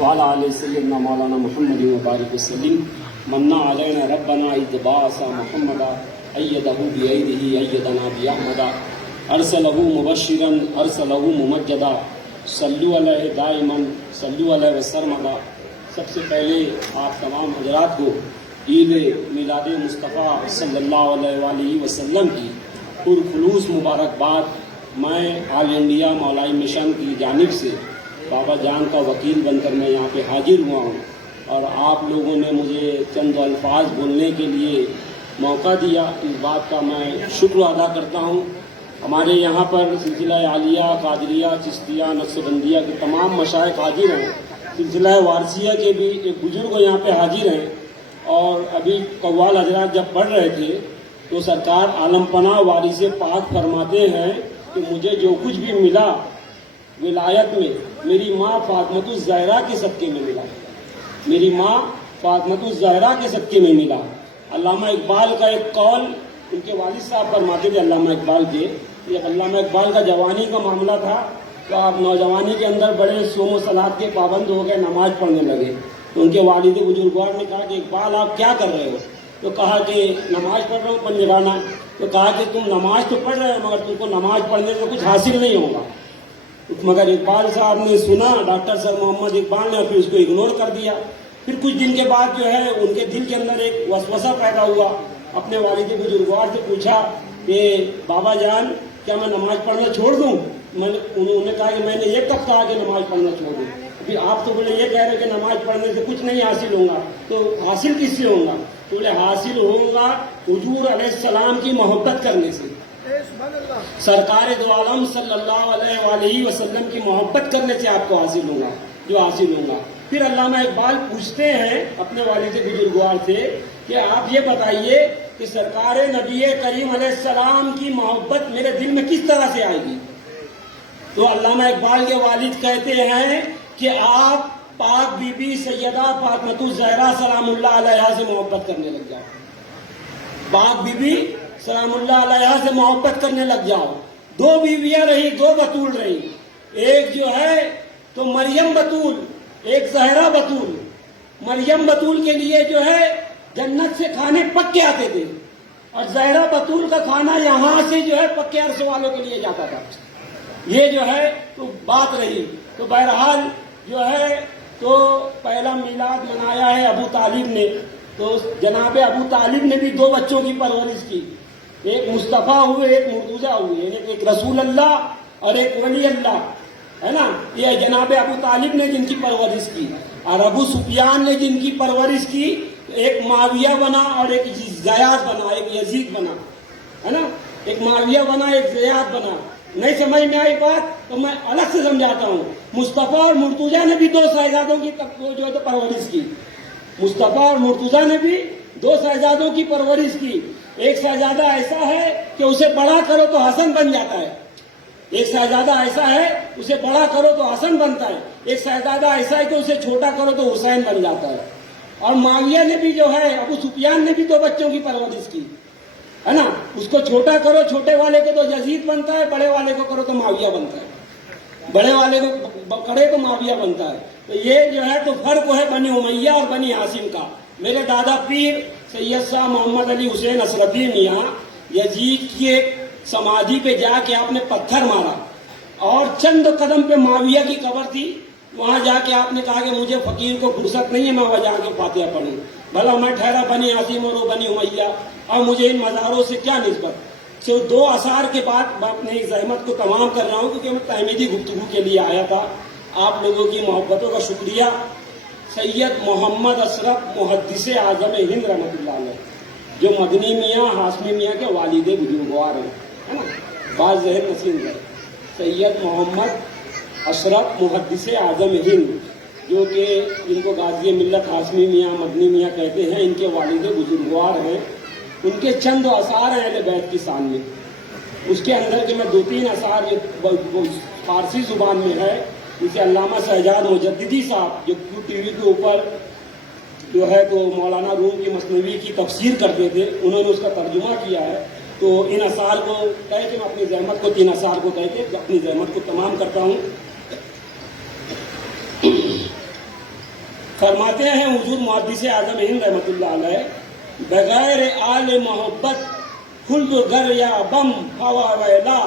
وعلى آل سيدنا مولانا محمد وبارك وسلم منا علينا ربنا إذ بعث محمدا أيده بأيده أيدنا بأحمد أرسله مبشرا أرسله ممجدا صلوا علیہ دائما صلوا علیہ وسرمدا۔ سب سے پہلے آپ تمام حضرات کو عید میلاد مصطفیٰ صلی اللہ علیہ وآلہ وسلم کی پرخلوص مبارکباد۔ میں آل انڈیا مولائی مشن کی جانب سے بابا جان کا وکیل بن کر میں یہاں پہ حاضر ہوا ہوں، اور آپ لوگوں نے مجھے چند الفاظ بولنے کے لیے موقع دیا، اس بات کا میں شکر ادا کرتا ہوں۔ ہمارے یہاں پر سلسلہ عالیہ، قادریہ، چشتیہ، نقشبندیہ کے تمام مشائخ حاضر ہیں، سلسلہ وارثیہ کے بھی ایک بزرگ یہاں پہ حاضر ہیں، اور ابھی قوال حضرات جب پڑھ رہے تھے تو سرکار عالم پناہ وارث پاک فرماتے ہیں کہ مجھے جو کچھ بھی ملا ولایت میں میری ماں فاطمۃ الزہرا کے صدقے میں ملا، میری ماں فاطمۃ الزہرا کے صدقے میں ملا۔ علامہ اقبال کا ایک قول ان کے والد صاحب فرماتے تھے، علامہ اقبال کے، یہ علامہ اقبال کا جوانی کا معاملہ تھا، تو آپ نوجوانی کے اندر بڑے صوم و صلات کے پابند ہو گئے، نماز پڑھنے لگے، تو ان کے والد بزرگوار نے کہا کہ اقبال آپ کیا کر رہے ہو؟ تو کہا کہ نماز پڑھ رہا ہوں پنجگانہ۔ تو کہا کہ تم نماز تو پڑھ رہے ہو مگر تم کو نماز پڑھنے سے کچھ حاصل نہیں ہوگا۔ مگر اقبال صاحب نے سنا، ڈاکٹر سر محمد اقبال نے، پھر اس کو اگنور کر دیا۔ پھر کچھ دن کے بعد جو ہے ان کے دل کے اندر ایک وسوسہ پیدا ہوا، اپنے والد بزرگوار سے پوچھا کہ بابا جان کیا میں نماز پڑھنا چھوڑ دوں؟ انہوں نے کہا کہ میں نے یہ کب کہا کہ نماز پڑھنا چھوڑ دوں؟ پھر آپ تو بولے یہ کہہ رہے کہ نماز پڑھنے سے کچھ نہیں حاصل ہوگا، تو حاصل کس سے ہوگا؟ تو بولے حاصل ہوگا حضور علیہ السلام کی محبت کرنے سے، سرکار دو عالم صلی اللہ علیہ وآلہ وسلم کی محبت کرنے سے آپ کو حاصل ہوگا جو حاصل ہوگا۔ پھر علامہ اقبال پوچھتے ہیں اپنے والد بزرگوار سے کہ آپ یہ بتائیے کہ سرکار نبی کریم علیہ السلام کی محبت میرے دل میں کس طرح سے آئے گی؟ تو علامہ اقبال کے والد کہتے ہیں کہ آپ پاک بی بی سیدہ فاطمۃ الزہرا سلام اللہ علیہا سے محبت کرنے لگ جاؤ، پاک بی بی سلام اللہ علیہا سے محبت کرنے لگ جاؤ۔ دو بیویاں رہی، دو بطول رہی، ایک جو ہے تو مریم بطول، ایک زہرا بطول۔ مریم بطول کے لیے جو ہے جنت سے کھانے پک کے آتے تھے، اور زہرا بطول کا کھانا یہاں سے جو ہے پکے عرصے والوں کے لیے جاتا تھا۔ یہ جو ہے تو بات رہی۔ تو بہرحال جو ہے تو پہلا میلاد منایا ہے ابو طالب نے، تو جناب ابو طالب نے بھی دو بچوں کی پرورش کی، ایک مصطفیٰ ہوئے ایک مرتضیٰ ہوئے، ایک رسول اللہ اور ایک ولی اللہ، ہے نا؟ یہ جناب ابو طالب نے جن کی پرورش کی، اور ابو سفیان نے جن کی پرورش کی، ایک معاویہ بنا اور ایک زیاد بنا، ایک یزید بنا، ہے نا؟ ایک معاویہ بنا ایک زیاد بنا۔ نہیں سمجھ میں آئی بات تو میں الگ سے سمجھاتا ہوں۔ مصطفیٰ اور مرتضیٰ نے بھی دو شہزادوں کی جو ہے تو پرورش کی، مصطفیٰ اور مرتضیٰ نے بھی دو شہزادوں کی پرورش کی۔ ایک شہزادہ ایسا ہے کہ اسے بڑا کرو تو حسن بن جاتا ہے، ایک شہزادہ ایسا ہے اسے بڑا کرو تو حسن بنتا ہے، ایک شہزادہ ایسا ہے کہ اسے چھوٹا کرو تو حسین بن جاتا ہے۔ اور معاویہ نے بھی جو ہے، ابو سفیان نے بھی دو بچوں کی پرورش کی، ہے نا؟ اس کو چھوٹا کرو چھوٹے والے کو تو یزید بنتا ہے، بڑے والے کو کرو تو معاویہ بنتا ہے، بڑے والے کو کرے تو معاویہ بنتا ہے۔ تو یہ جو ہے تو فرق ہے بنی امیہ اور بنی عاصم کا۔ میرے دادا پیر سید شاہ محمد علی حسین اشرفی میاں یزید کی ایک سمادھی پہ جا کے آپ نے پتھر مارا، اور چند قدم پہ معاویہ کی قبر تھی، وہاں جا کے آپ نے کہا کہ مجھے فقیر کو فرصت نہیں ہے میں وہاں جا کے فاتحہ پڑھوں، بھلا میں ٹھہرا بنی عاصم اور وہ بنی امیہ، اور مجھے ان مزاروں سے کیا نسبت؟ صرف دو اشعار کے بعد میں اپنی زحمت کو تمام کر رہا ہوں، کیونکہ میں تحمیدی گفتگو کے لیے آیا تھا۔ آپ لوگوں کی محبتوں کا شکریہ۔ سید محمد اشرف محدث اعظم ہند رحمۃ اللہ علیہ، جو مدنی میاں ہاشمی میاں کے والد بزرگوار ہیں، ہے نا؟ بعض ذہن نشین ہے، سید محمد اشرف محدث اعظم ہند، جو کہ جن کو غازی ملت ہاشمی میاں مدنی میاں کہتے ہیں، ان کے والد بزرگوار ہیں۔ ان کے چند اشعار ہیں اہل بیت کی شان میں، اس کے اندر کے میں دو تین اشعار فارسی زبان میں ہے، جسے علامہ سہجاد مجددی صاحب جو ٹی وی کے اوپر جو ہے تو مولانا روم کی مثنوی کی تفسیر کرتے تھے، انہوں نے اس کا ترجمہ کیا ہے۔ تو ان اشعار کو کہہ کے میں اپنی زحمت کو، تین اشعار کو کہہ کے اپنی زحمت کو تمام کرتا ہوں۔ فرماتے ہیں حضور محدث اعظم ہند رحمۃ اللہ علیہ، بغیر آل محبت خلد گر یا بم ہوا ویلا،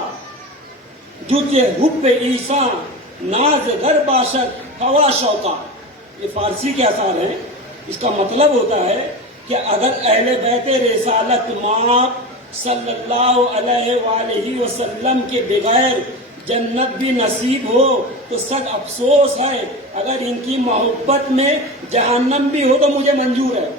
جوتے حب عیسیٰ ناز گر باشد ہوا شوقا۔ یہ فارسی کے اثار ہیں، اس کا مطلب ہوتا ہے کہ اگر اہل بیت رسالت مآب صلی اللہ علیہ وآلہ وسلم کے بغیر جنت بھی نصیب ہو تو سچ افسوس ہے، اگر ان کی محبت میں جہنم بھی ہو تو مجھے منظور ہے۔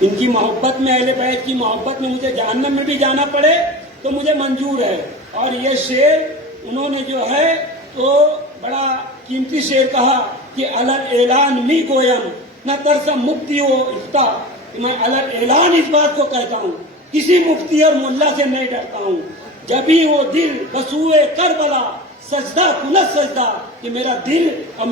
ان کی محبت میں، اہل بیت کی محبت میں مجھے جہنم میں بھی جانا پڑے تو مجھے منظور ہے۔ اور یہ شعر انہوں نے جو ہے تو بڑا قیمتی شعر کہا کہ علل اعلان می گویم نہ ترسم مفتی و افتا، میں علل اعلان اس بات کو کہتا ہوں، کسی مفتی اور ملا سے نہیں ڈرتا ہوں، جبھی وہ دل بسوئے کربلا سجدہ کلت سجدہ، کہ میرا دل اور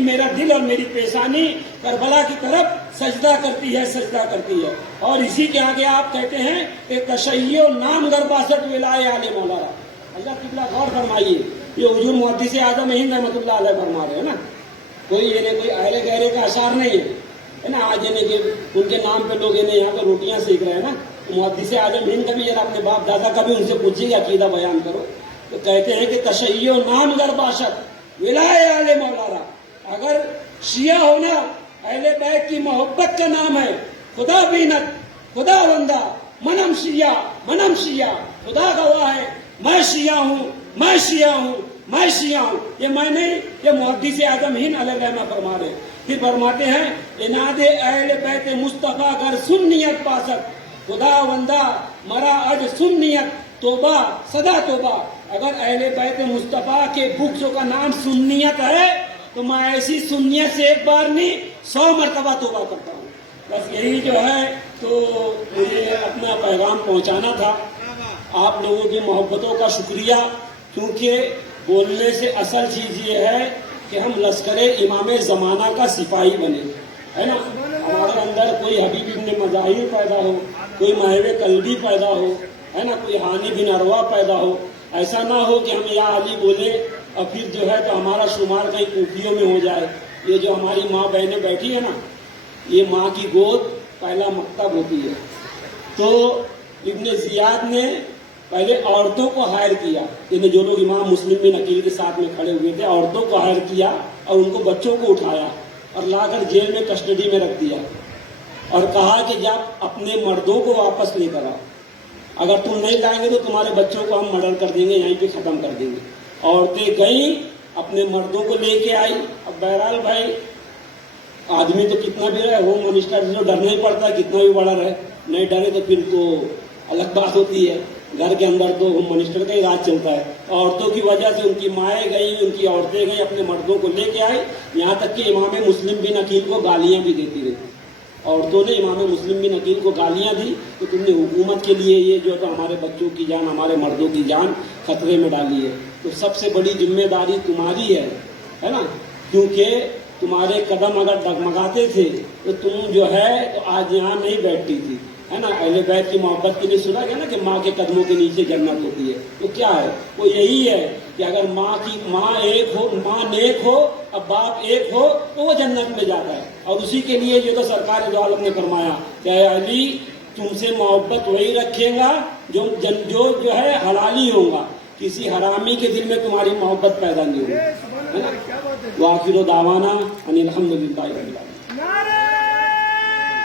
میرا دل اور میری پیشانی کربلا کی طرف سجدہ کرتی ہے، سجدہ کرتی ہے۔ اور اسی کے آگے آپ کہتے ہیں کہ تشیع نام گرباست ولائے آل مولانا۔ اللہ قبلہ غور فرمائیے، یہ حضور محدث اعظم ہند رحمۃ اللہ علیہ فرما رہے ہیں نا، کوئی اہل گہرے کا اشعار نہیں ہے نا۔ آج کہ ان کے نام پہ لوگ یہاں پہ روٹیاں سیکھ رہے ہیں نا، محدث اعظم ہند کا بھی ذرا اپنے باپ دادا کا بھی ان سے پوچھیے، عقیدہ بیان کرو۔ تو کہتے ہیں کہ تشیع نام گر باشد ولائے آل مولانا، اگر شیعہ ہونا اہل بیت کی محبت کا نام ہے، خدا بینت خدا بندہ منم شیعہ منم شیعہ، خدا گواہ ہے میں شیعہ ہوں میں شیعہ ہوں میں شیعہ ہوں، یہ میں نہیں، یہ محدث اعظم ہند علیہ رحمہ فرما رہے ہیں۔ پھر فرماتے ہیں اناد اہل بیت مصطفیٰ گر سنیت پاسد، خدا بندہ مرا اج سنیت توبہ صدا توبہ، اگر اہل بیت مصطفیٰ کے بکسوں کا نام سنیت ہے تو میں ایسی سنیت سے ایک بار نہیں 100 مرتبہ توبہ کرتا ہوں۔ بس یہی جو ہے تو مجھے اپنا پیغام پہنچانا تھا، آپ لوگوں کی محبتوں کا شکریہ، کیونکہ بولنے سے اصل چیز یہ ہے کہ ہم لشکر امام زمانہ کا سپاہی بنے، ہے نا۔ ہمارے اندر کوئی حبیب ابن مظاہر پیدا ہو، کوئی مہر قلبی پیدا ہو، ہے نا، کوئی ہانی بن عروہ پیدا ہو، ایسا نہ ہو کہ ہم یا علی بولیں اور پھر جو ہے تو ہمارا شمار کئی کوفیوں میں ہو جائے۔ یہ جو ہماری ماں بہنیں بیٹھی ہیں نا، یہ ماں کی گود پہلا مکتب ہوتی ہے۔ تو ابن زیاد نے پہلے عورتوں کو ہائر کیا، یعنی جو لوگ امام مسلم بن عقیل کے ساتھ میں کھڑے ہوئے تھے، عورتوں کو ہائر کیا اور ان کو بچوں کو اٹھایا اور لا کر جیل میں کسٹڈی میں رکھ دیا اور کہا کہ جب اپنے مردوں کو واپس لے کر آؤ، اگر تم نہیں لائیں گے تو تمہارے بچوں کو ہم مرڈر کر دیں گے، یہیں پہ ختم کر دیں گے۔ عورتیں گئیں، اپنے مردوں کو لے کے آئی۔ اب بہرحال بھائی آدمی تو کتنا بھی رہے، ہوم منسٹر سے ڈرنا ہی پڑتا ہے، کتنا بھی بڑا رہے، نہیں ڈرے تو پھر تو الگ بات ہوتی ہے۔ گھر کے اندر تو ہوم منسٹر کا ہی راج چلتا ہے۔ عورتوں کی وجہ سے ان کی مائیں گئیں، ان کی عورتیں گئیں، اپنے مردوں کو لے کے آئی، یہاں تک کہ امام مسلم بن عقیل کو گالیاں بھی دیتی رہی۔ عورتوں نے امام مسلم بن عقیل کو گالیاں دی کہ تم نے حکومت کے لیے یہ جو تو ہمارے بچوں کی جان، ہمارے مردوں کی جان خطرے میں ڈالی ہے، تو سب سے بڑی ذمہ داری تمہاری ہے نا، کیونکہ تمہارے قدم اگر ڈگمگاتے تھے تو تم جو ہے تو آج یہاں نہیں بیٹھتی تھی، ہے نا۔ اہل بیت کی محبت کے لیے سنا گیا نا کہ ماں کے قدموں کے نیچے جنت ہوتی ہے، تو کیا ہے وہ یہی ہے کہ اگر ماں ایک ہو، ماں نیک ہو، اب باپ ایک ہو تو وہ جنت میں جاتا ہے۔ اور اسی کے لیے جو تو سرکار دو عالم نے فرمایا کہ اے علی تم سے محبت وہی رکھے گا جو ہے حلالی ہوگا، کسی حرامی کے دل میں تمہاری محبت پیدا نہیں ہوگی، ہے نا۔ وآخر دعوانا ان الحمدللہ رب العالمین۔